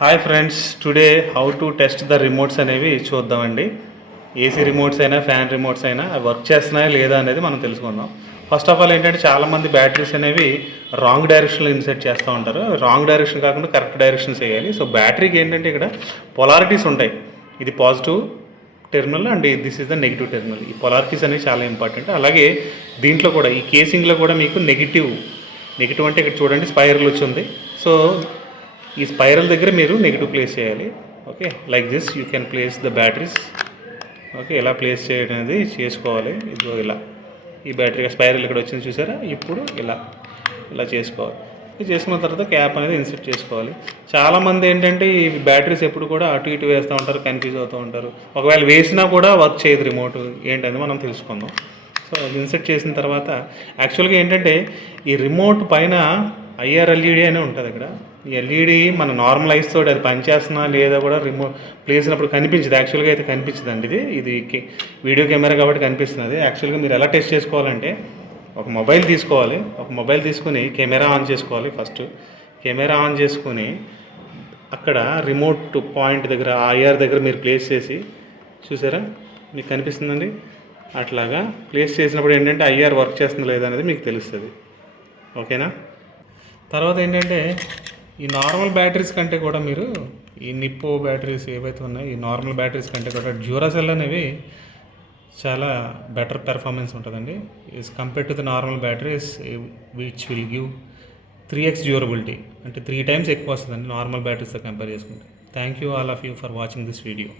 Hi friends, today how to test the remotes అనేవి చూద్దామండి. AC remotes అయినా fan remotes అయినా అవి వర్క్ చేస్తున్నాయా లేదా అనేది మనం తెలుసుకుందాం. ఫస్ట్ ఆఫ్ ఆల్ ఏంటంటే చాలామంది బ్యాటరీస్ అనేవి రాంగ్ డైరెక్షన్లో ఇన్సెట్ చేస్తూ ఉంటారు. రాంగ్ డైరెక్షన్ కాకుండా కరెక్ట్ డైరెక్షన్స్ వేయాలి. సో బ్యాటరీకి ఏంటంటే ఇక్కడ పొలారిటీస్ ఉంటాయి. ఇది positive terminal and this is the negative terminal. ఈ పొలారిటీస్ అనేవి చాలా ఇంపార్టెంట్. అలాగే దీంట్లో కూడా ఈ కేసింగ్లో కూడా మీకు నెగిటివ్ అంటే ఇక్కడ చూడండి స్పైరల్ వచ్చింది. సో ఈ స్పైరల్ దగ్గర మీరు నెగిటివ్ ప్లేస్ చేయాలి. Okay, like this you can place the batteries. Okay, ఎలా ప్లేస్ చేయడం అనేది చేసుకోవాలి. ఇదిగో ఇలా ఈ బ్యాటరీ స్పైరల్ ఇక్కడ వచ్చింది చూసారా, ఇప్పుడు ఇలా చేసుకోవాలి. ఇది చేసుకున్న తర్వాత క్యాప్ అనేది ఇన్సర్ట్ చేసుకోవాలి. చాలామంది ఏంటంటే ఈ బ్యాటరీస్ ఎప్పుడు కూడా అటు ఇటు వేస్తూ ఉంటారు, కన్ఫ్యూజ్ అవుతూ ఉంటారు. ఒకవేళ వేసినా కూడా వర్క్ చేయదు రిమోట్ ఏంటనేది మనం తెలుసుకుందాం. సో ఇన్సర్ట్ చేసిన తర్వాత యాక్చువల్గా ఏంటంటే ఈ రిమోట్ పైన ఐఆర్ఎల్ఈడి అనే ఉంటుంది. ఇక్కడ ఈ ఎల్ఈడి మన నార్మల్ ఐస్ తోటి అది పనిచేస్తున్నా లేదా కూడా రిమోట్ ప్లేస్ అయినప్పుడు కనిపించదు. యాక్చువల్గా అయితే కనిపించదండి. ఇది వీడియో కెమెరా కాబట్టి కనిపిస్తుంది. యాక్చువల్గా మీరు ఎలా టెస్ట్ చేసుకోవాలంటే ఒక మొబైల్ తీసుకోవాలి. ఒక మొబైల్ తీసుకుని కెమెరా ఆన్ చేసుకోవాలి. ఫస్ట్ కెమెరా ఆన్ చేసుకుని అక్కడ రిమోట్ పాయింట్ దగ్గర ఐఆర్ దగ్గర మీరు ప్లేస్ చేసి చూసారా, మీకు కనిపిస్తుందండి. అట్లాగా ప్లేస్ చేసినప్పుడు ఏంటంటే ఐఆర్ వర్క్ చేస్తుందో లేదా అనేది మీకు తెలుస్తుంది. ఓకేనా? తర్వాత ఏంటంటే ఈ నార్మల్ బ్యాటరీస్ కంటే కూడా మీరు ఈ నిప్పో బ్యాటరీస్ ఏవైతే ఉన్నాయో ఈ నార్మల్ బ్యాటరీస్ కంటే కూడా డ్యూరాసెల్ అనేవి చాలా బెటర్ పెర్ఫార్మెన్స్ ఉంటుందండి is compared to the normal batteries which will give 3x durability. అంటే 3 times ఎక్కువ వస్తుందండి నార్మల్ బ్యాటరీస్తో కంపేర్ చేసుకుంటే. Thank you all of you for watching this video.